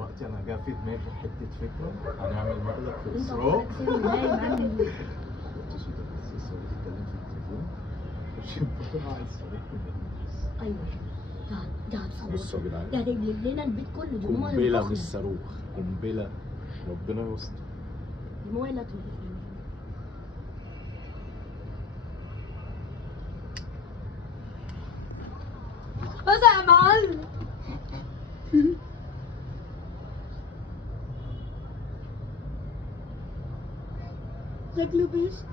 دلوقتي انا جا في دماغي حته فكره هنعمل مقلب في الصراط. انت نايم عامل ايه؟ صوتك بس لسه بتتكلم في التليفون عشان بطلع الصاروخ من الناس. ايوه ده هتصور. بصوا يا جدعان، ده هتقلب لنا البيت كله. دي ماما قنبله مش صاروخ، قنبله. ربنا يستر. دي ماما اللي هتنفخ. بس يا معلم شكله بيشتي.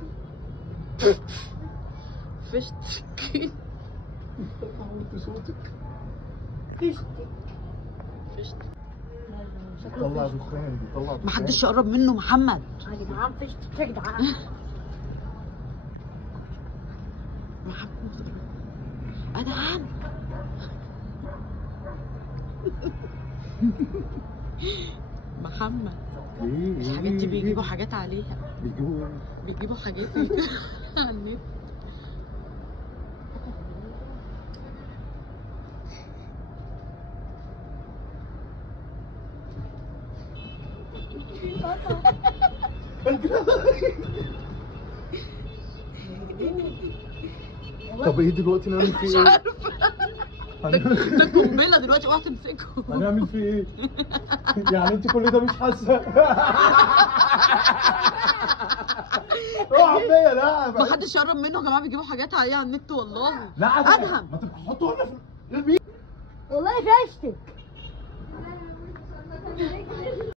فشتك. عملت صوتك. فشتك. بيطلع دخان، بيطلع دخان. محدش يقرب منه محمد. يا جدعان فشتك يا جدعان. محمد أدهم. محمد الحاجات دي بيجيبوا حاجات عليها. بيجيبوا حاجات على النت. طب ايه دلوقتي نعمل فيه ايه؟ مش عارفه. ده قنبله دلوقتي، اوعى تمسكه. هنعمل فيه ايه؟ يعني انت كل ده مش حاسه؟ اوعى بيا. لا محدش يقرب منه يا جماعه، بيجيبوا حاجات عليه على النت والله. لا ادهم ما تحطوا هنا في البيت. والله فشتك.